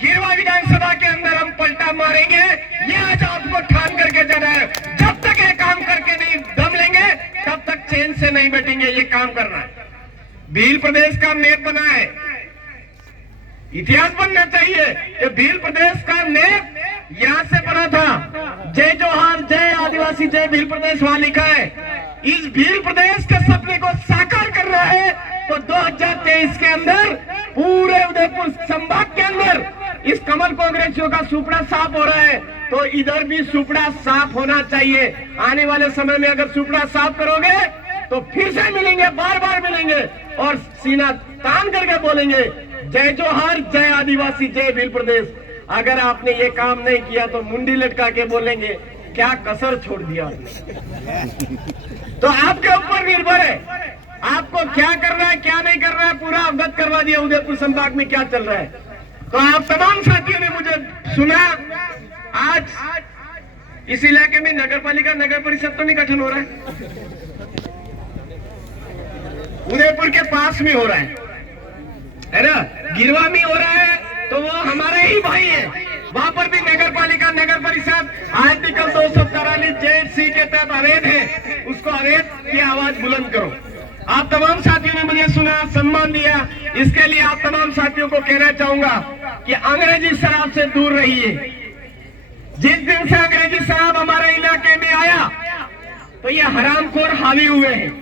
गिरवा विधानसभा के अंदर हम पलटा मारेंगे, ये आज आपको ठान करके जाना है। जब तक ये काम करके नहीं दम लेंगे तब तक चैन से नहीं बैठेंगे, ये काम करना है। भील प्रदेश का मैप बना है, इतिहास बनना चाहिए कि भील प्रदेश का मैप यहाँ से बना था। जय जोहार, जय आदिवासी, जय भील प्रदेश वहां लिखा है। इस भील प्रदेश के सपने को साकार करना है तो 2023 के अंदर पूरे उदयपुर संभाग के अंदर इस कमल कांग्रेसियों का सुपड़ा साफ हो रहा है, तो इधर भी सुपड़ा साफ होना चाहिए। आने वाले समय में अगर सुपड़ा साफ करोगे तो फिर से मिलेंगे, बार बार मिलेंगे और सीना तान करके बोलेंगे जय जोहार, जय आदिवासी, जय भील प्रदेश। अगर आपने ये काम नहीं किया तो मुंडी लटका के बोलेंगे क्या कसर छोड़ दिया। तो आपके ऊपर निर्भर है, आपको क्या करना है क्या नहीं करना है, पूरा अवगत करवा दिया उदयपुर संभाग में क्या चल रहा है। तो आप तमाम साथियों ने मुझे सुना। आज इस इलाके में नगर पालिका नगर परिषद तो नहीं गठन हो रहा है, उदयपुर के पास में हो रहा है ना, गिरवा में हो रहा है, तो वो हमारे ही भाई है। वहां पर भी नगर पालिका नगर परिषद आर्टिकल 243 जेड सी के तहत अवैध है, उसको की आवाज बुलंद करो। आप तमाम साथियों ने मुझे सुना, सम्मान दिया, इसके लिए आप तमाम साथियों को कहना चाहूंगा कि अंग्रेजी शराब से दूर रहिए। जिस दिन से अंग्रेजी शराब हमारे इलाके में आया तो ये हरामखोर हावी हुए हैं।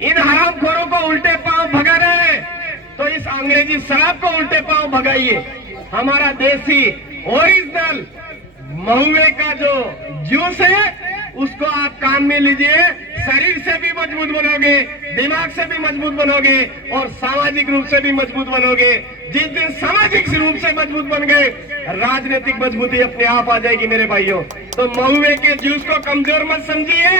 इन हरामखोरों को उल्टे पांव भगा रहे हैं, तो इस अंग्रेजी शराब को उल्टे पांव भगाइए। हमारा देसी ओरिजिनल महुए का जो जूस है उसको आप काम में लीजिए। शरीर से भी मजबूत बनोगे, दिमाग से भी मजबूत बनोगे और सामाजिक रूप से भी मजबूत बनोगे। जिस दिन सामाजिक रूप से मजबूत बन गए, राजनीतिक मजबूती अपने आप आ जाएगी मेरे भाइयों। तो महुए के जूस को कमजोर मत समझिए।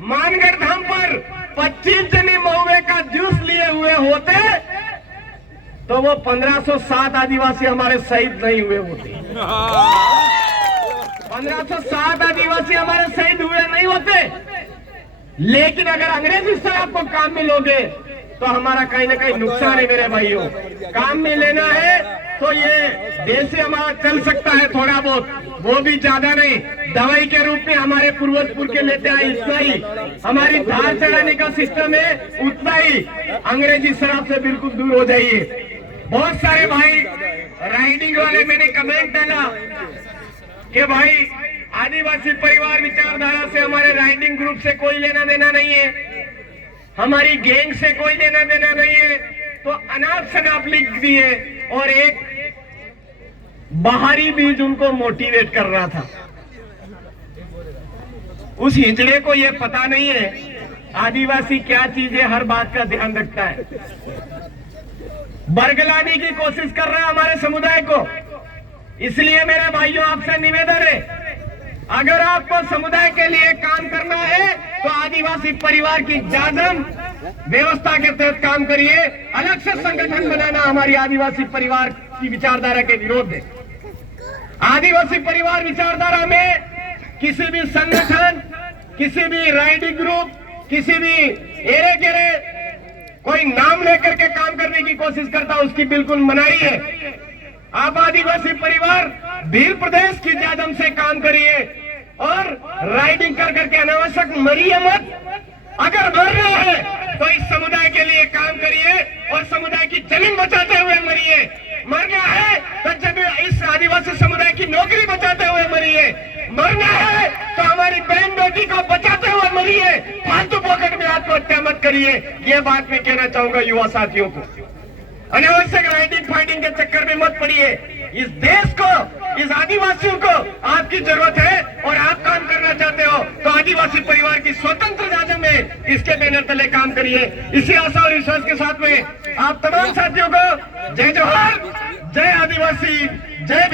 मानगढ़ धाम पर 25 जने महुए का जूस लिए हुए होते तो वो 1507 आदिवासी हमारे शहीद नहीं हुए होते। 1507 आदिवासी हमारे शहीद हुए नहीं होते। लेकिन अगर अंग्रेजी शराब को काम में लोगे तो हमारा कहीं ना कहीं नुकसान है मेरे भाइयों। काम में लेना है तो ये देश से हमारा चल सकता है थोड़ा बहुत, वो भी ज्यादा नहीं। दवाई के रूप में हमारे पूर्वज के लेते आए इतना ही, हमारी धार चढ़ाने का सिस्टम है उतना ही। अंग्रेजी शराब से बिल्कुल दूर हो जाइए। बहुत सारे भाई राइडिंग वाले मैंने कमेंट डाला कि भाई आदिवासी परिवार विचारधारा से हमारे राइडिंग ग्रुप से कोई लेना देना नहीं है, हमारी गैंग से कोई लेना देना नहीं है। तो अनाप शनाप लिख दिए और एक बाहरी बीज उनको मोटिवेट कर रहा था। उस हिजड़े को यह पता नहीं है आदिवासी क्या चीज है, हर बात का ध्यान रखता है। बरगलाने की कोशिश कर रहा है हमारे समुदाय को। इसलिए मेरे भाइयों आपसे निवेदन है, अगर आपको समुदाय के लिए काम करना है तो आदिवासी परिवार की जाजम व्यवस्था के तहत काम करिए। अलग से संगठन बनाना हमारी आदिवासी परिवार की विचारधारा के विरोध है। आदिवासी परिवार विचारधारा में किसी भी संगठन, किसी भी राइडिंग ग्रुप, किसी भी एरे गेरे कोई नाम लेकर के काम करने की कोशिश करता उसकी बिल्कुल मनाही है। आप आदिवासी परिवार भील प्रदेश की जादम से काम करिए और राइडिंग कर करके अनावश्यक मरिए मत। अगर मरना है तो इस समुदाय के लिए काम करिए और समुदाय की जमीन बचाते हुए मरिए। मरना है तो जब इस आदिवासी समुदाय की नौकरी बचाते हुए मरिए। मरना है तो हमारी बहन बेटी को बचाते हुए मरिए। फालतू पॉकेट में आत्महत्या मत करिए। ये बात मैं कहना चाहूंगा युवा साथियों को। अनावश्यक राइडिंग फाइटिंग के चक्कर में मत पड़िए। इस देश को, इस आदिवासियों को आपकी जरूरत है और आप काम करना चाहते हो तो आदिवासी परिवार की स्वतंत्र जाजम में इसके बैनर तले काम करिए। इसी आशा और विश्वास के साथ में आप तमाम साथियों को जय जोहार, जय आदिवासी, जय